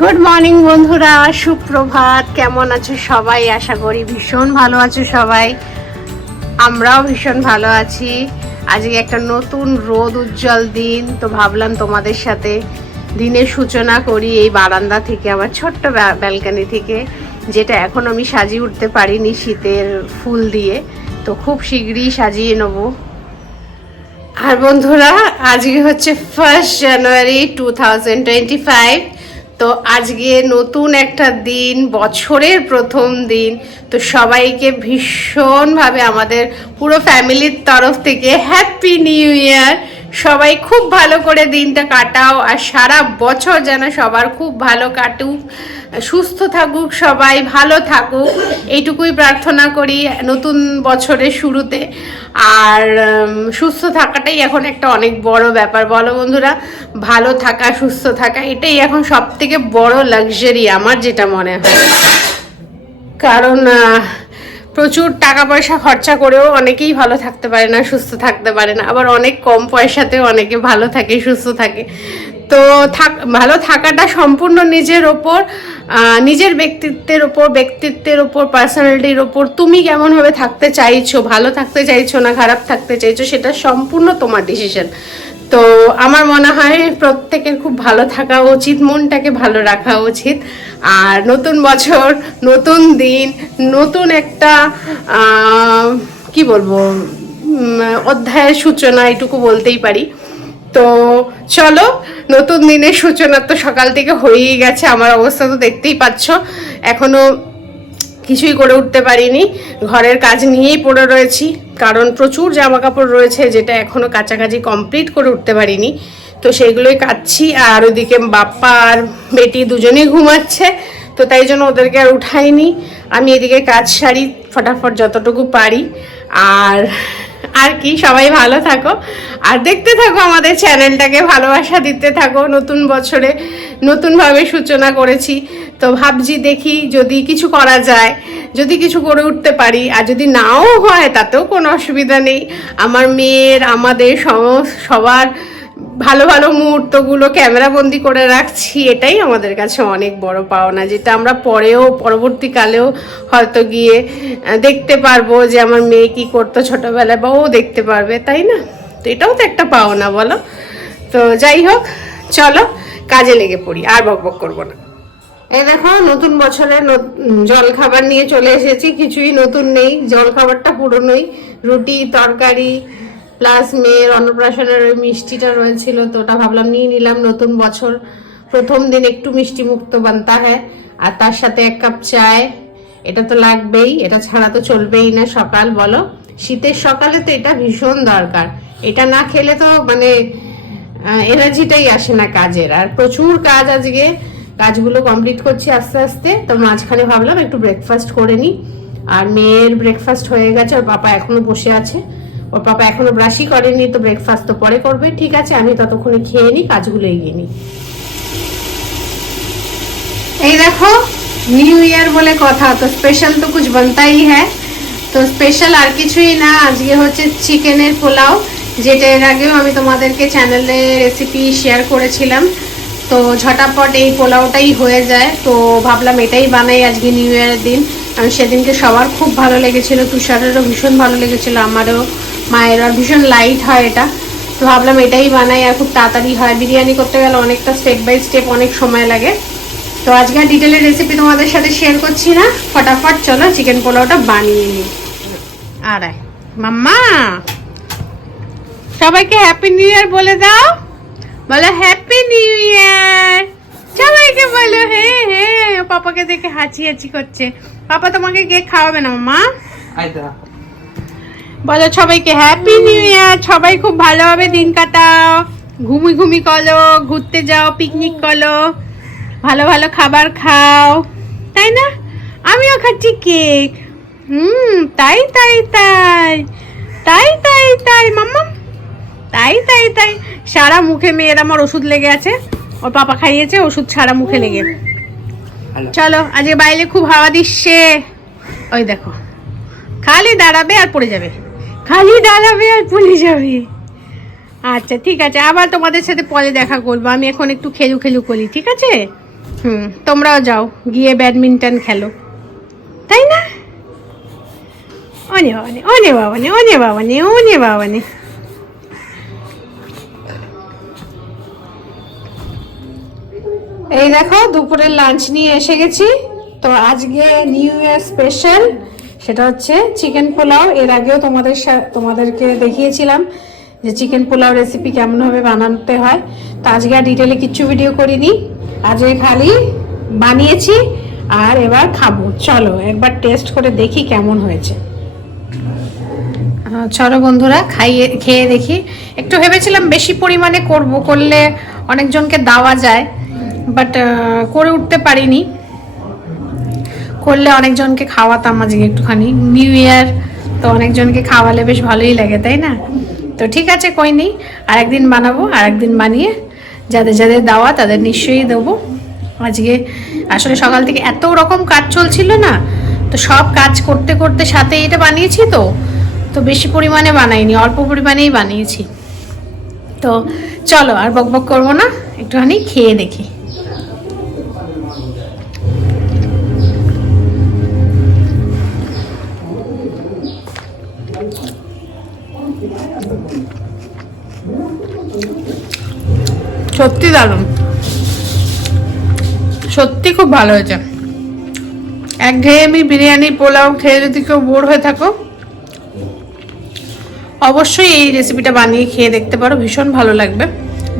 Good morning বন্ধুরা। সুপ্রভাত। কেমন আছো সবাই? আশা করি ভীষণ ভালো আছো সবাই। আমরাও ভীষণ ভালো আছি। আজকে একটা নতুন রোদ উজ্জ্বল দিন, তো ভাবলাম তোমাদের সাথে দিনের সূচনা করি এই বারান্দা থেকে, আমার ছোট্ট ব্যালকানি থেকে, যেটা এখন আমি সাজিয়ে উঠতে পারিনি শীতের ফুল দিয়ে। তো খুব শীঘ্রই সাজিয়ে নেব। আর বন্ধুরা, আজকে হচ্ছে first January two thousand twenty five তো আজকে নতুন একটা দিন, বছরের প্রথম দিন। তো সবাইকে ভীষণভাবে আমাদের পুরো ফ্যামিলির তরফ থেকে হ্যাপি নিউ ইয়ার সবাই খুব ভালো করে দিনটা কাটাও আর সারা বছর যেন সবার খুব ভালো কাটুক, সুস্থ থাকুক সবাই, ভালো থাকুক। এইটুকুই প্রার্থনা করি নতুন বছরের শুরুতে। আর সুস্থ থাকাটাই এখন একটা অনেক বড় ব্যাপার। বলো বন্ধুরা, ভালো থাকা, সুস্থ থাকা, এটাই এখন সব থেকে বড় লাক্সারি আমার যেটা মনে হয়। কারণ প্রচুর টাকা পয়সা খরচা করেও অনেকেই ভালো থাকতে পারে না, সুস্থ থাকতে পারে না। আবার অনেক কম পয়সাতেও অনেকে ভালো থাকে, সুস্থ থাকে। তো থাক, ভালো থাকাটা সম্পূর্ণ নিজের ওপর নিজের ব্যক্তিত্বের ওপর ব্যক্তিত্বের ওপর পার্সোনালিটির ওপর। তুমি কেমনভাবে থাকতে চাইছো, ভালো থাকতে চাইছো না খারাপ থাকতে চাইছো, সেটা সম্পূর্ণ তোমার ডিসিশন তো আমার মনে হয় প্রত্যেকের খুব ভালো থাকা উচিত, মনটাকে ভালো রাখা উচিত। আর নতুন বছর, নতুন দিন, নতুন একটা কি বলব অধ্যায়ের সূচনা এটুকু বলতেই পারি। তো চলো, নতুন দিনের সূচনা তো সকাল থেকে হয়েই গেছে, আমার অবস্থা তো দেখতেই পাচ্ছ। এখনও কিছুই করে উঠতে পারিনি, ঘরের কাজ নিয়েই পড়ে রয়েছি। কারণ প্রচুর জামা কাপড় রয়েছে যেটা এখনও কাছাকাছি কমপ্লিট করে উঠতে পারিনি। তো সেইগুলোই কাচ্ছি, আর ওদিকে বাপ্পা আর বেটি দুজনেই ঘুমাচ্ছে, তো তাই জন্য ওদেরকে আর উঠাইনি। আমি এদিকে কাজ সারি, ফটাফট যতটুকু পারি। আর আর কি, সবাই ভালো থাকো। আর দেখতে থাকো আমাদের চ্যানেলটাকে ভালোবাসা দিতে থাকো নতুন বছরে। নতুনভাবে সূচনা করেছি। তো ভাবছি দেখি যদি কিছু করা যায়, যদি কিছু করে উঠতে পারি। আর যদি নাও হয়, তাতেও কোনো অসুবিধা নেই। আমার মেয়ের, আমাদের সবার ভালো ভালো মুহূর্তগুলো ক্যামেরাবন্দি করে রাখছি। এটাই আমাদের কাছে অনেক বড় পাওনা, যেটা আমরা পরেও, পরবর্তীকালেও হয়তো গিয়ে দেখতে পারব যে আমার মেয়ে কি করতো ছোটোবেলায়, বা ও দেখতে পারবে, তাই না? তো এটাও তো একটা পাওনা, বলো? তো যাই হোক, চলো। কাজে লেগে পড়ি, আর বক বক করব না। এই দেখো, নতুন বছরে জল খাবার নিয়ে চলে এসেছি, কিছুই নতুন নেই জল খাবারটা পুরনোই। রুটি, তরকারি, প্লাস মেয়ের অন্নপ্রাশনের ওই মিষ্টিটা রয়েছিল, তো ওটা ভাবলাম নিয়ে নিলাম নতুন বছর। প্রথম দিন একটু মিষ্টি মুক্ত বানতা হ্যায় আর তার সাথে এক কাপ চায়। এটা তো লাগবেই, এটা ছাড়া তো চলবেই না সকাল, বলো। শীতের সকালে তো এটা ভীষণ দরকার। এটা না খেলে তো মানে এনার্জিটাই আসে না কাজের। আর প্রচুর কাজ আজকে। কাজগুলো কমপ্লিট করছি আস্তে আস্তে। তো মাঝখানে ভাবলাম একটু ব্রেকফাস্ট করে নিই। আর মেয়ের ব্রেকফাস্ট হয়ে গেছে, ওর পাপা এখনও বসে আছে। ওর পাপা এখনও ব্রাশই করেনি, তো ব্রেকফাস্ট তো পরে করবে। ঠিক আছে, আমি ততক্ষণে খেয়ে নিই, কাজগুলো এগিয়ে নিই। এই দেখো নিউ ইয়ার বলে কথা। তো স্পেশাল তো কিছু বানতাই হ্যাঁ তো স্পেশাল আর কিছুই না, আজকে হচ্ছে চিকেনের পোলাও। যেটা এর আগেও আমি তোমাদেরকে চ্যানেলে রেসিপি শেয়ার করেছিলাম। তো ঝটাপট এই পোলাওটাই হয়ে যায়। তো ভাবলাম এটাই বানাই আজকে নিউ ইয়ারের দিন। কারণ সেদিনকে সবার খুব ভালো লেগেছিল, তুষারেরও ভীষণ ভালো লেগেছিলো, আমারও মায়ের আর ভীষণ লাইট হয় এটা। তো ভাবলাম এটাই বানাই আর খুব তাড়াতাড়ি হয়। বিরিয়ানি করতে গেলে অনেকটা স্টেপ বাই স্টেপ অনেক সময় লাগে। তো আজকে আর ডিটেলের রেসিপি তোমাদের সাথে শেয়ার করছি না। ফটাফট চলো চিকেন পোলাওটা বানিয়ে নিই। আর, মাম্মা! সবাইকে হ্যাপি নিউ ইয়ার বলে দাও। বলো হ্যাপি নিউ ইয়ার সবাইকে বলো হ্যাঁ হ্যাঁ ও পাপাকে দেখে হাঁচি হাঁচি করছে। পাপা তোমাকে কেক খাওয়াবে না আইদা বলো সবাইকে হ্যাপি নিউ ইয়ার সবাই খুব ভালোভাবে দিন কাটাও। ঘুমি ঘুমি করো ঘুরতে যাও পিকনিক করো। ভালো ভালো খাবার খাও। তাই না? আমিও খাচ্ছি কেক। হুম তাই তাই তাই। তাই তাই তাই মাম্মা তাই তাই তাই। সারা মুখে মেয়ের আমার ওষুধ লেগে আছে। ওর পাপা খাইয়েছে ওষুধ ছাড়া মুখে লেগে। চলো আজকে বাইরে খুব হাওয়া দিচ্ছে। ওই দেখো। খালি দাঁড়াবে আর পড়ে যাবে। খালি দাঁড়াবে আর পড়ে যাবে। আচ্ছা ঠিক আছে। আবার তোমাদের সাথে পরে দেখা করব। আমি এখন একটু খেলু খেলু করি ঠিক আছে? হুম তোমরাও যাও। গিয়ে ব্যাডমিন্টন খেলো। তাই না? অনে বাবানে অনে বাবানে অনে বাবানে অনে বাবানে। এই দেখো, দুপুরের লাঞ্চ নিয়ে এসে গেছি। তো আজকে নিউ ইয়ার স্পেশাল সেটা হচ্ছে চিকেন পোলাও। এর আগেও তোমাদের তোমাদেরকে দেখিয়েছিলাম যে চিকেন পোলাও রেসিপি কেমনভাবে বানাতে হয়। তো আজকে আর ডিটেলে কিচ্ছু ভিডিও করিনি। আজকে খালি বানিয়েছি আর এবার খাব। চলো, একবার টেস্ট করে দেখি কেমন হয়েছে। চলো বন্ধুরা, খাইয়ে, খেয়ে দেখি। একটু ভেবেছিলাম বেশি পরিমাণে করব, করলে অনেকজনকে দেওয়া যায়। বাট করে উঠতে পারিনি। করলে অনেকজনকে খাওয়াতাম আজকে একটুখানি। নিউ ইয়ার তো অনেকজনকে খাওয়ালে বেশ ভালোই লাগে, তাই না? তো ঠিক আছে, কই নেই। আর একদিন বানাবো আর একদিন বানিয়ে যাদের যাদের দেওয়া তাদের নিশ্চয়ই দেবো। আজকে আসলে সকাল থেকে এত রকম কাজ চলছিল না, তো সব কাজ করতে করতে সাথে এটা বানিয়েছি তো তো বেশি পরিমাণে বানাইনি, অল্প পরিমাণেই বানিয়েছি। তো চলো আর বক বক করব না, একটুখানি খেয়ে দেখি। সত্যি দারুণ। সত্যি খুব ভালো হয়েছে। একঘেয়েমি বিরিয়ানি, পোলাও খেয়ে যদি কেউ বোর হয়ে থাকো, অবশ্যই এই রেসিপিটা বানিয়ে খেয়ে দেখতে পারো, ভীষণ ভালো লাগবে।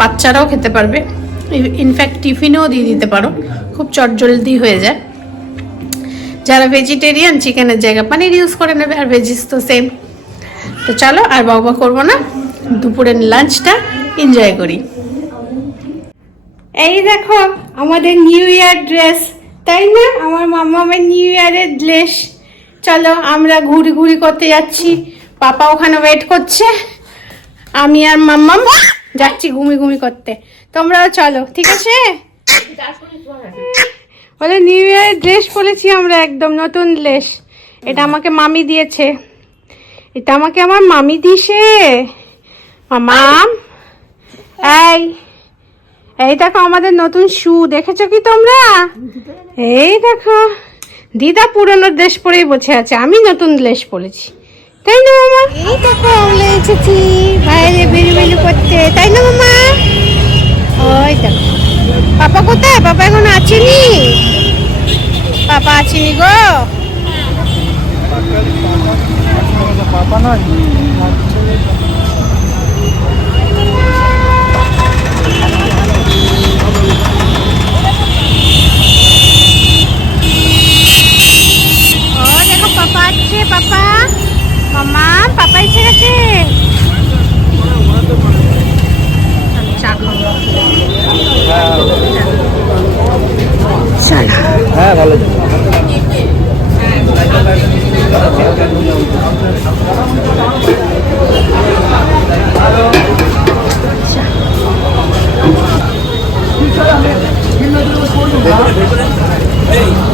বাচ্চারাও খেতে পারবে। ইনফ্যাক্ট টিফিনেও দিয়ে দিতে পারো। খুব চটজলদি হয়ে যায়। যারা ভেজিটেরিয়ান চিকেনের জায়গা পানির ইউজ করে নেবে, আর ভেজিস তো সেম তো চলো, আর বাবা করব না। দুপুরের লাঞ্চটা এনজয় করি। এই দেখো, আমাদের নিউ ইয়ার ড্রেস তাই না? আমার মামামের নিউ ইয়ারের ড্রেস চলো, আমরা ঘুরি ঘুরি করতে যাচ্ছি। পাপা ওখানে ওয়েট করছে। আমি আর মাম্মাম যাচ্ছি ঘুমি ঘুমি করতে। তোমরাও চলো, ঠিক আছে? বলে নিউ ইয়ারের ড্রেস পরেছি আমরা একদম নতুন ড্রেস এটা আমাকে মামি দিয়েছে। এটা আমাকে আমার মামি দিছে। মামাম, এই এই দেখো আমাদের নতুন শু দেখেছ কি তোমরা? এই দেখো দিদা পুরনো ড্রেস পরেই বসে আছে আমি নতুন ড্রেস পরেছি। তাই না মামা? এই দেখো আমরা এসেছি বাইরে বেরু করতে তাই না মামা? ওই দেখো। পাপা কোথায়? পাপা এখন আছেনি পাপা আছেনি গো। ও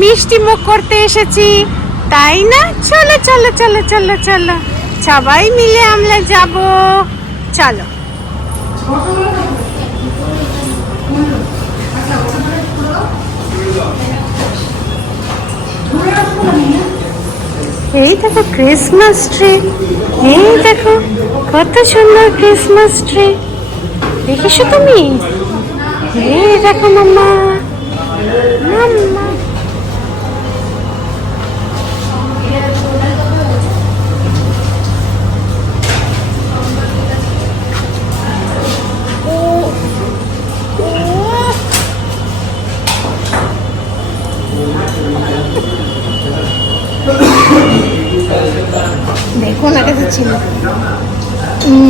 মিষ্টি মুখ করতে এসেছি। তাই না? চলো চলো চলো চলো চলো। সবাই মিলে আমরা যাব। চলো। এই দেখো ক্রিসমাস ট্রি এই দেখো, কত সুন্দর ক্রিসমাস ট্রি দেখিস তুমি? এই দেখো মাম্মা। মাম্মা।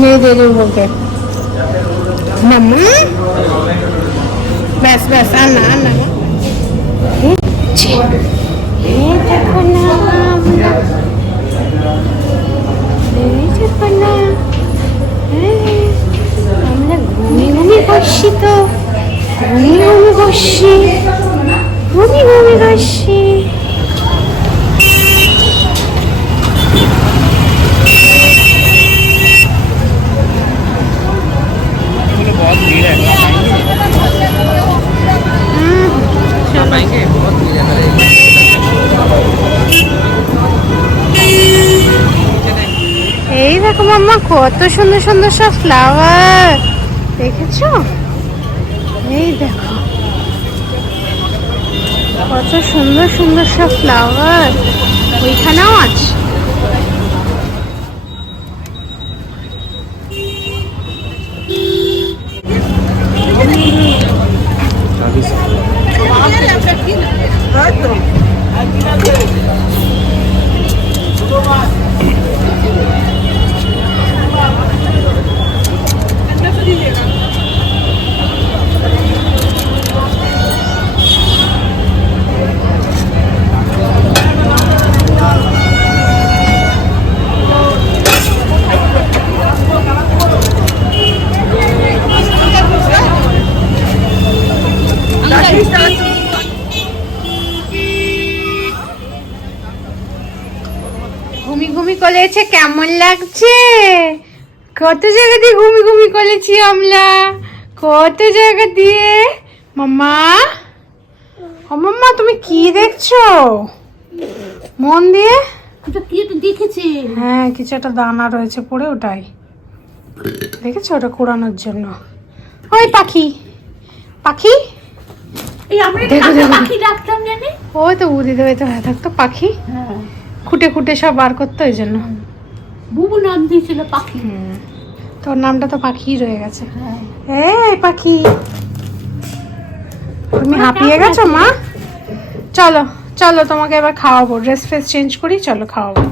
মেয়ে দে দেবো ওকে মাম্মা? ব্যাস ব্যাস আর না আর না আমরা। ঘুমি ঘুমি করছি তো। ঘুমি ঘুমি করছি ঘুমি ঘুমি করছি মাম্মা কত সুন্দর সুন্দর সব ফ্লাওয়ার দেখেছ? এই দেখো। কত সুন্দর সুন্দর সব ফ্লাওয়ার ওইখানেও আছে। কেমন লাগছে? কত জায়গা দিয়ে ঘুমি ঘুমি করেছি আমরা। কত জায়গা দিয়ে মাম্মা? ও মাম্মা তুমি কি দেখছ? মন দিয়ে? কি হ্যাঁ কিছু একটা দানা রয়েছে পড়ে ওটাই। দেখেছ ওটা কোরানোর জন্য? ওই পাখি। পাখি? দেখো, দেখো। পাখি ডাকতাম জানি? ওই তো বুদ্ধি দেবে তো হ্যাঁ থাকতো পাখি। হ্যাঁ। খুঁটে খুঁটে সব বার করতো ওই জন্য। বুবু নাম দিয়েছিল পাখি। হুম। তোর নামটা তো পাখি রয়ে গেছে। হ্যাঁ। এই পাখি। তুমি হাঁপিয়ে গেছো মা? চলো চলো তোমাকে এবার খাওয়াবো। ড্রেস ফ্রেস চেঞ্জ করি চলো খাওয়াবো।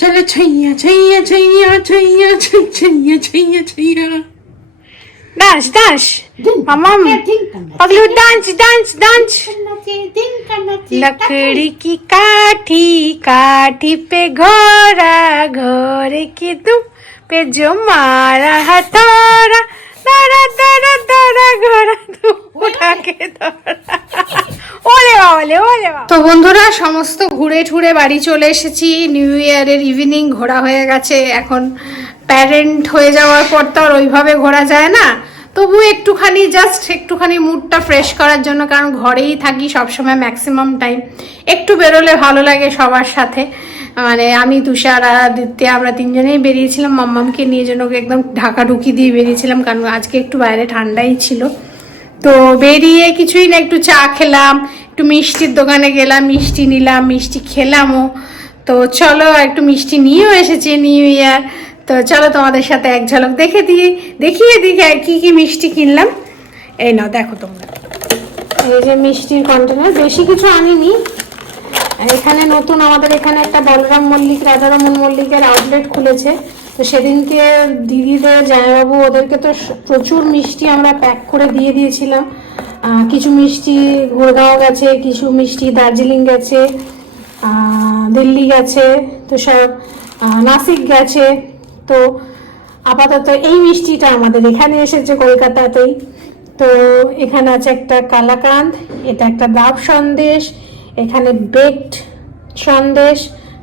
চলো ছাইয়া ছাইয়া ছাইয়া ছাইয়া ছাইয়া ছাইয়া ছাইয়া। ডান্স ডান্স মামাম पगलू डांस डांस डांस लकड़ी की काठी काठी पे घोड़ा घोड़े की दुम पे जो मारा हथौड़ा दौड़ा दौड़ा दौड़ा घोड़ा दुम उठा के दौड़ा ওলে বাবা, ওলে ওলে বাবা। তো বন্ধুরা সমস্ত ঘুরে ঠুরে বাড়ি চলে এসেছি নিউ ইয়ারের ইভিনিং ঘোরা হয়ে গেছে এখন প্যারেন্ট হয়ে যাওয়ার পর তো আর ওইভাবে ঘোরা যায় না। তবু একটুখানি জাস্ট একটুখানি মুডটা ফ্রেশ করার জন্য, কারণ ঘরেই থাকি সবসময় ম্যাক্সিমাম টাইম একটু বেরোলে ভালো লাগে সবার সাথে। মানে আমি, তুষার আদিত্য, আমরা তিনজনেই বেরিয়েছিলাম। মাম্মামকে নিয়ে জন্য একদম ঢাকা ঢুকি দিয়ে বেরিয়েছিলাম, কারণ আজকে একটু বাইরে ঠান্ডাই ছিল। তো বেরিয়ে কিছুই না, একটু চা খেলাম, একটু মিষ্টির দোকানে গেলাম, মিষ্টি নিলাম, মিষ্টি খেলামও। তো চলো, একটু মিষ্টি নিয়েও এসেছি, নিউ ইয়ার। তো চলো তোমাদের সাথে এক ঝলক দেখে দিয়ে, দেখিয়ে আর কি কি মিষ্টি কিনলাম। এই নাও, দেখো তোমরা। এই যে মিষ্টির কন্টেনার বেশি কিছু আনিনি। এখানে নতুন, আমাদের এখানে একটা বলরাম মল্লিক রাজারমন মল্লিকের আউটলেট খুলেছে। তো সেদিনকে দিদিদের, জামাইবাবু, ওদেরকে তো প্রচুর মিষ্টি আমরা প্যাক করে দিয়ে দিয়েছিলাম। কিছু মিষ্টি গুড়গাঁও গেছে, কিছু মিষ্টি দার্জিলিং গেছে দিল্লি গেছে, তো সব নাসিক গেছে। তো আপাতত এই মিষ্টিটা আমাদের এখানে এসেছে কলকাতাতেই। তো এখানে আছে একটা কালাকান্দ, এটা একটা ডাব সন্দেশ, এখানে বেকড সন্দেশ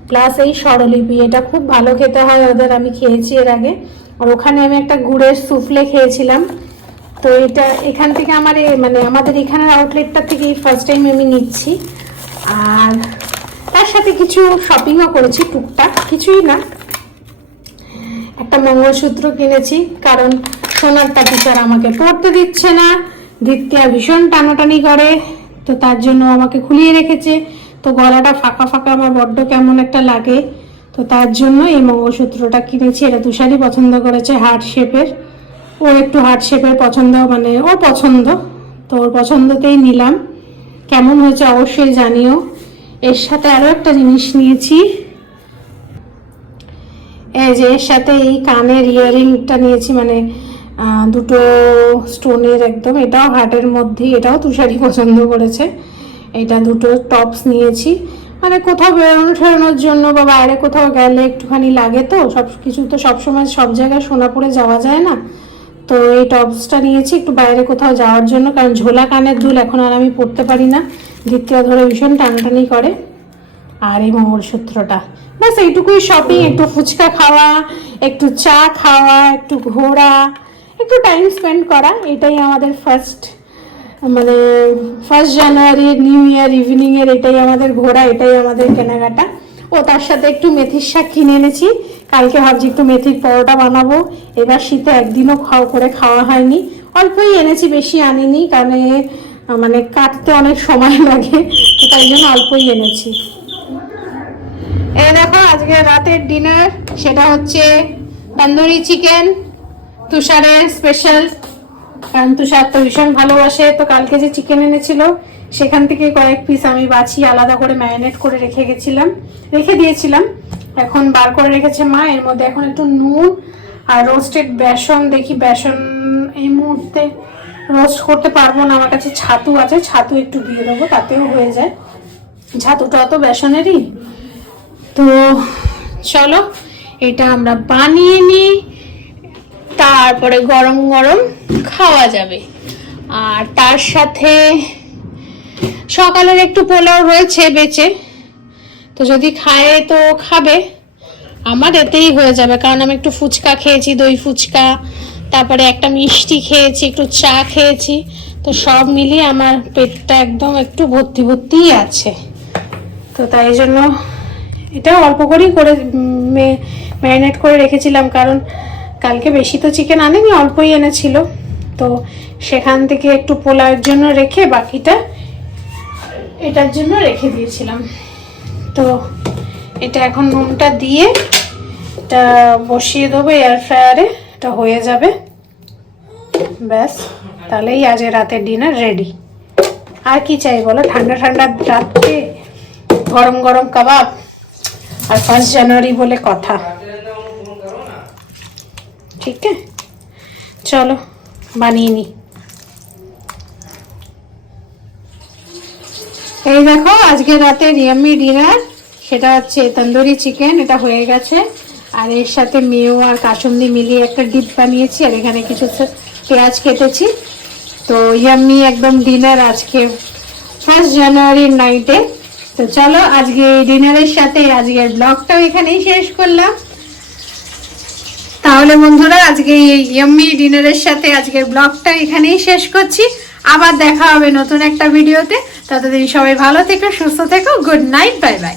প্লাস এই স্বরলিপি। এটা খুব ভালো খেতে হয় ওদের, আমি খেয়েছি এর আগে। আর ওখানে আমি একটা গুড়ের সুফলে খেয়েছিলাম। তো এটা এখান থেকে আমার মানে আমাদের এখানের আউটলেটটা থেকে ফার্স্ট টাইম আমি নিচ্ছি। আর তার সাথে কিছু শপিংও করেছি, টুকটাক, কিছুই না। একটা মঙ্গলসূত্র কিনেছি, কারণ সোনার সোনারটা টিচার আমাকে পড়তে দিচ্ছে না। দ্বিতীয়া ভীষণ টানাটানি করে, তো তার জন্য আমাকে খুলিয়ে রেখেছে। তো গলাটা ফাঁকা ফাঁকা আমার বড্ড কেমন একটা লাগে, তো তার জন্য এই মঙ্গলসূত্রটা কিনেছি। এটা তুষারই পছন্দ করেছে হার্ট শেপের। ও একটু হার্ট শেপের পছন্দ মানে ও পছন্দ, তো ওর পছন্দতেই নিলাম। কেমন হয়েছে অবশ্যই জানিও। এর সাথে আরও একটা জিনিস নিয়েছি। এই যে এর সাথে এই কানের ইয়ারিংটা নিয়েছি মানে দুটো স্টোনের একদম, এটাও হাটের মধ্যে, এটাও তুষারি পছন্দ করেছে। এটা দুটো টপস নিয়েছি। মানে কোথাও বেরোনো ঠেরানোর জন্য বা বাইরে কোথাও গেলে একটুখানি লাগে তো, সব কিছু তো সবসময় সব জায়গায় সোনা পরে যাওয়া যায় না। তো এই টপসটা নিয়েছি, একটু বাইরে কোথাও যাওয়ার জন্য, কারণ ঝোলা কানের দুল এখন আর আমি পরতে পারি না। দ্বিতীয় ধরে ভীষণ টানটানি করে। আর এই মঙ্গলসূত্রটা ব্যাস, এইটুকুই শপিং একটু ফুচকা খাওয়া, একটু চা খাওয়া, একটু ঘোরা, একটু টাইম স্পেন্ড করা, এটাই আমাদের ফার্স্ট মানে first January new year evening এর এটাই আমাদের ঘোরা, এটাই আমাদের কেনাকাটা। ও, তার সাথে একটু মেথির শাক কিনে এনেছি। কালকে ভাবছি একটু মেথির পরোটা বানাবো। এবার শীতে একদিনও খাওয়া করে খাওয়া হয়নি। অল্পই এনেছি, বেশি আনিনি, কারণ মানে কাটতে অনেক সময় লাগে, তাই জন্য অল্পই এনেছি। এই দেখো, আজকে রাতের ডিনার সেটা হচ্ছে তন্দুরি চিকেন তুষারের স্পেশাল কারণ তুষার তো ভীষণ ভালোবাসে, তো কালকে যে চিকেন এনেছিল, সেখান থেকে কয়েক পিস আমি বাছি, আলাদা করে ম্যারিনেট করে রেখে গেছিলাম, রেখে দিয়েছিলাম। এখন বার করে রেখেছে মা, এর মধ্যে এখন একটু নুন আর রোস্টেড বেসন, দেখি বেসন এই মুহূর্তে রোস্ট করতে পারব না, আমার কাছে ছাতু আছে, ছাতু একটু দিয়ে দেবো, তাতেও হয়ে যায়। ছাতুটা তো বেসনেরই। তো চলো, এটা আমরা বানিয়ে নিই, তারপরে গরম গরম খাওয়া যাবে। আর তার সাথে সকালের একটু পোলাও রয়েছে বেঁচে। তো যদি খায় তো খাবে। আমার এতেই হয়ে যাবে, কারণ আমি একটু ফুচকা খেয়েছি, দই ফুচকা, তারপরে একটা মিষ্টি খেয়েছি, একটু চা খেয়েছি। তো সব মিলিয়ে আমার পেটটা একদম একটু ভর্তি ভর্তিই আছে। তো তাই জন্য এটা অল্প করেই করে ম্যারিনেট করে রেখেছিলাম, কারণ কালকে বেশি তো চিকেন আনেনি, অল্পই এনেছিল। তো সেখান থেকে একটু পোলাওয়ের জন্য রেখে বাকিটা এটার জন্য রেখে দিয়েছিলাম। তো এটা এখন নুনটা দিয়ে এটা বসিয়ে দেবো এয়ার ফ্রায়ারে এটা হয়ে যাবে। ব্যাস, তাহলেই আজ রাতের ডিনার রেডি আর কি চাই বলো, ঠান্ডা ঠান্ডা রাত্রে গরম গরম কাবাব? আর ফার্স্ট জানুয়ারি বলে কথা। ঠিক আছে? চলো, বানিয়ে নি। এই দেখো, আজকে রাতে রিয়ামি ডিনার সেটা হচ্ছে তন্দুরি চিকেন এটা হয়ে গেছে। আর এর সাথে মেয় আর কাসুন্দি মিলিয়ে একটা ডিপ বানিয়েছি, আর এখানে কিছু পেঁয়াজ কেটেছি। তো ইয়াম্মি একদম ডিনার আজকে। ফার্স্ট জানুয়ারির নাইটে তো চলো আজকে ডিনারের সাথে আজকের ব্লগটাও এখানেই শেষ করলাম। তাহলে বন্ধুরা, আজকে এই ইয়াম্মি ডিনারের সাথে আজকের ব্লগটা এখানেই শেষ করছি। আবার দেখা হবে নতুন একটা ভিডিওতে। ততদিন সবাই ভালো থেকো, সুস্থ থেকো গুড নাইট বাই বাই